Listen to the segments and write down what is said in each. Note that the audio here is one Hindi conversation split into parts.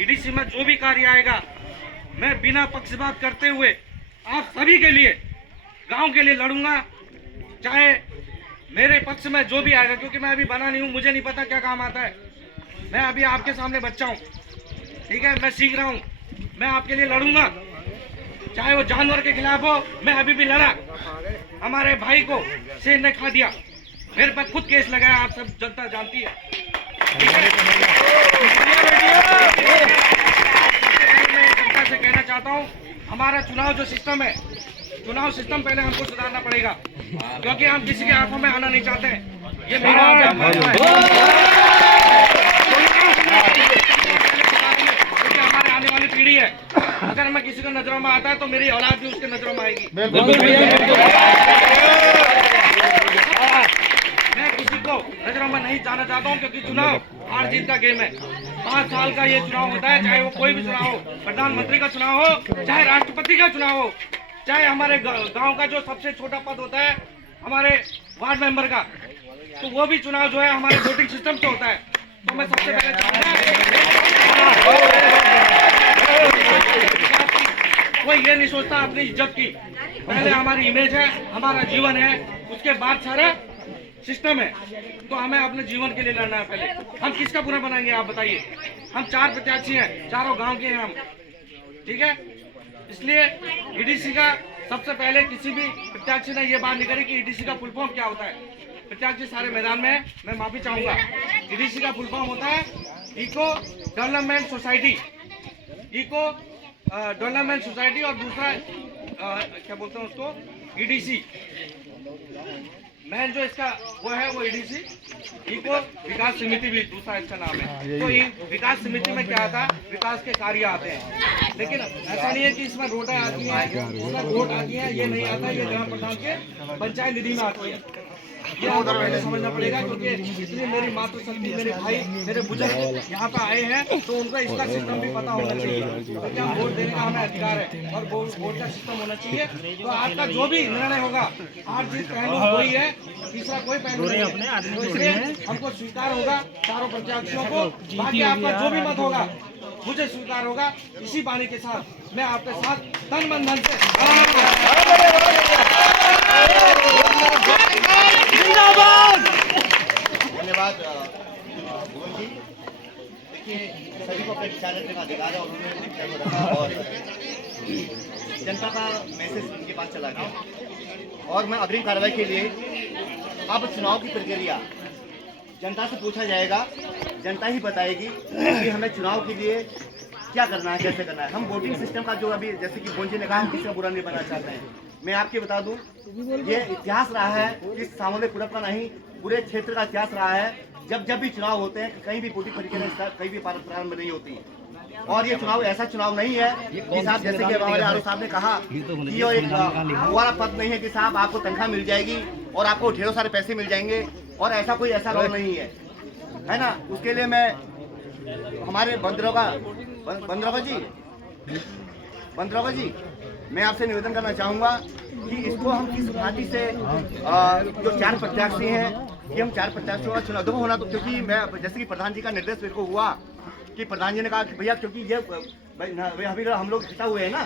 ईडीसी में जो भी कार्य आएगा मैं बिना पक्षपात करते हुए आप सभी के लिए, गांव के लिए लड़ूंगा, चाहे मेरे पक्ष में जो भी आएगा, क्योंकि मैं अभी बना नहीं हूँ, मुझे नहीं पता क्या काम आता है। मैं अभी आपके सामने बच्चा हूँ, ठीक है, मैं सीख रहा हूँ, मैं आपके लिए लड़ूंगा, चाहे वो जानवर के खिलाफ हो। मैं अभी भी लड़ा, हमारे भाई को शेर ने खा दिया, मेरे पर खुद केस लगाया, आप सब जनता जानती है। मैं जनता से कहना चाहता हूँ, हमारा चुनाव जो सिस्टम है, चुनाव सिस्टम पहले हमको सुधारना पड़ेगा, क्योंकि हम किसी के आंखों में आना नहीं चाहते हैं। ये मेरा क्योंकि हमारे आने वाली पीढ़ी है, अगर मैं किसी को नजरों में आता है तो मेरी औलाद भी उसके नजरों में आएगी। मैं किसी को नजरों में नहीं जाना चाहता हूँ, क्योंकि चुनाव हार जीत का गेम है। 5 साल का ये चुनाव होता है, चाहे वो कोई भी चुनाव हो, प्रधानमंत्री का चुनाव हो, चाहे राष्ट्रपति का चुनाव हो, चाहे हमारे गांव का जो सबसे छोटा पद होता है हमारे वार्ड मेंबर का, तो वो भी चुनाव जो है हमारे वोटिंग सिस्टम से होता है। तो मैं सबसे पहले चाहूंगा, कोई ये नहीं सोचता अपनी इज्जत की, पहले हमारी इमेज है, हमारा जीवन है, उसके बाद सारा सिस्टम है। तो हमें अपने जीवन के लिए लड़ना है पहले। हम किसका बुरा बनाएंगे आप बताइए? हम 4 प्रत्याशी हैं, चारों गांव के हैं हम, ठीक है। इसलिए ईडीसी का सबसे पहले किसी भी प्रत्याशी ने ये बात नहीं करी कि ईडीसी का फुल फॉर्म क्या होता है। प्रत्याशी सारे मैदान में है, मैं माफी चाहूंगा। ईडीसी का फुल फॉर्म होता है eco development society, eco development society, और दूसरा क्या बोलते हैं उसको, ईडीसी। मेन जो इसका वो है वो ईडीसी, इको विकास समिति भी दूसरा इसका नाम है। तो विकास समिति में क्या आता है, विकास के कार्य आते हैं, लेकिन ऐसा नहीं है कि इसमें रोडें आती हैं, इसमें रोड आती है, ये नहीं आता है, ये ग्राम प्रधान के पंचायत निधि में आती है। ये हमको पहले समझना पड़ेगा, क्योंकि इसलिए मेरी मातृशक्ति, मेरे भाई, मेरे बुजुर्ग यहाँ पे आए हैं, तो उनको इसका सिस्टम भी पता होना चाहिए, क्योंकि हम वोट देने का हमें अधिकार है और वोट का सिस्टम होना चाहिए। तो आपका जो भी निर्णय होगा, हार जीत पहलू वही है, तीसरा कोई पहलू नहीं है, तो इसलिए हमको स्वीकार होगा चारों प्रत्याशियों को। बाकी आपका जो भी मत होगा मुझे स्वीकार होगा। इसी बाणी के साथ मैं आपके साथ तन मन धन से धन्यवाद। देखिए, सभी को अपने विचार रखने का अधिकार है, उन्होंने रखा और जनता का मैसेज उनके पास चला गया। और मैं अग्रिम कार्रवाई के लिए अब चुनाव की प्रक्रिया जनता से पूछा जाएगा, जनता ही बताएगी कि हमें चुनाव के लिए क्या करना है, कैसे करना है। हम वोटिंग सिस्टम का जो अभी जैसे कि भोंजी ने कहा, हम किसी का बुरा नहीं बनना चाहते हैं। मैं आपके बता दूं, ये इतिहास रहा है, इस सामूहिक का नहीं, पूरे क्षेत्र का इतिहास रहा है। जब जब भी चुनाव होते हैं, कहीं भी वोटिंग प्रक्रिया कहीं भी प्रारंभ नहीं होती। और ये चुनाव ऐसा चुनाव नहीं है कि साहब, जैसे कि हमारे आरोप साहब ने कहा कि ये एक हमारा पद नहीं है कि साहब आपको तनख्वाह मिल जाएगी और आपको ढेरों सारे पैसे मिल जाएंगे, और ऐसा कोई ऐसा रोल नहीं है, है ना। उसके लिए मैं हमारे बंदरोगा जी मैं आपसे निवेदन करना चाहूँगा कि इसको हम किस भांति से जो 4 प्रत्याशी हैं, कि हम 4 प्रत्याशियों का चुनाव होना, तो क्योंकि मैं जैसे कि प्रधान जी का निर्देश मेरे को हुआ कि प्रधान जी ने कहा कि भैया, क्योंकि ये अभी हम लोग जुटा हुए हैं ना,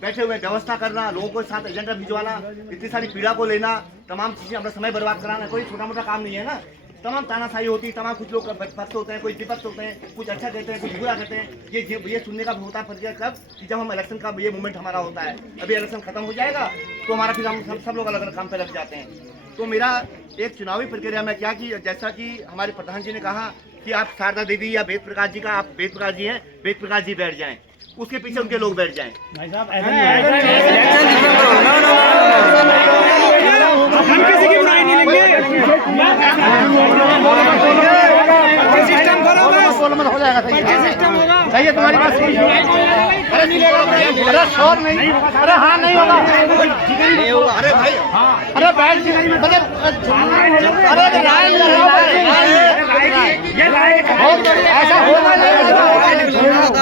बैठे हुए व्यवस्था करना, लोगों को साथ एजेंडा भिजवाना, इतनी सारी पीड़ा को लेना, तमाम चीजें अपना समय बर्बाद कराना कोई छोटा मोटा काम नहीं है ना। तमाम तानाशाही होती है, तमाम कुछ लोग पक्ष होते हैं, कोई विपक्ष होते हैं, कुछ अच्छा कहते हैं, कुछ बुरा कहते हैं। ये सुनने का होता है प्रक्रिया कब, कि जब हम इलेक्शन का ये मूवमेंट हमारा होता है। अभी इलेक्शन खत्म हो जाएगा तो हमारा फिर हम सब लोग अलग अलग काम पे लग जाते हैं। तो मेरा एक चुनावी प्रक्रिया में क्या, कि जैसा कि हमारे प्रधान जी ने कहा कि आप शारदा देवी या वेद प्रकाश जी का, आप वेद प्रकाश जी हैं, वेद प्रकाश जी बैठ जाएं, उसके पीछे उनके लोग बैठ जाएं। हम किसी की बुराई नहीं लेंगे। सिस्टम हो जाएगा, सही है तुम्हारी बात सही है। अरे नहीं लेगा, अरे शोर नहीं, अरे हाँ नहीं होगा, अरे भाई, अरे बैठ जी नहीं, अरे ऐसा होगा नहीं,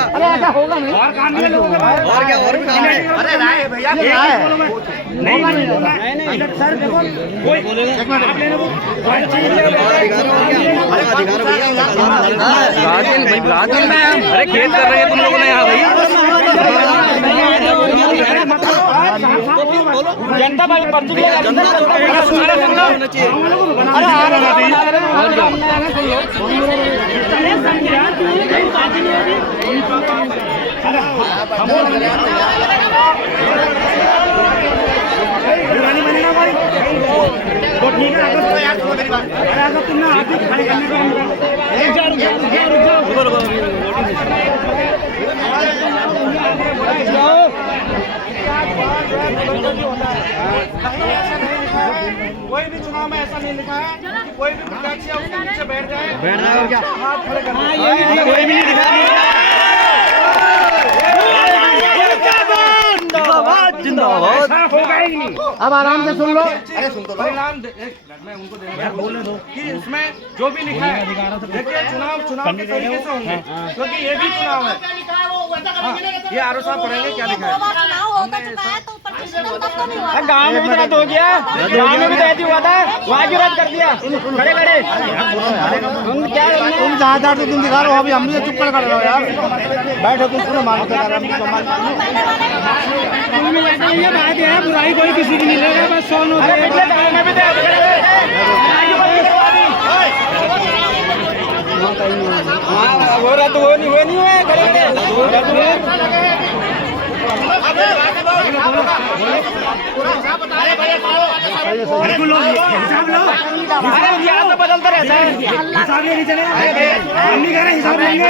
अरे ऐसा होगा नहीं। और क्या और भी काम है? अरे राय भैया क्या है सर देखो कोई अरे खेत कर रहे हैं तुम लोगों ने यहाँ भाई। जनता पर्ची तो ठीक है यार सुनो मेरी बात अगर तुमने आप ही खड़े करने कोई भी चुनाव में ऐसा नहीं लिखा है कि कोई भी प्रत्याशी उसके नीचे बैठ जाए और क्या हाथ खड़े करना कोई भी नहीं दिखा जिंदाबाद होगा ही नहीं। अब आराम से सुन लो। अरे सुन तो लो। परिणाम मैं उनको बोलने दो कि इसमें जो भी लिखा है देखिए चुनाव के तरीके से होंगे क्योंकि ये भी चुनाव है। ये आरोप साहब पढ़ेंगे क्या लिखा है। गाँव में भी तो रद्द हो गया, गाँव में भी तो ऐसे हुआ था, वहाँ क्यों रद्द कर दिया? खड़े खड़े तुम क्या तुम जहाँ जहाँ तुम दिखा रहे हो अभी हम भी चुप कर रहे हो यार। बैठो तुम सुनो मान ये बात है बुराई कोई किसी की नहीं लेगा बस सोन हो गाँव में भी वो रद्द वो नहीं हुआ हिसाब बदलता रहता है हिसाब नहीं चले हम नहीं कह रहे हिसाब लेंगे।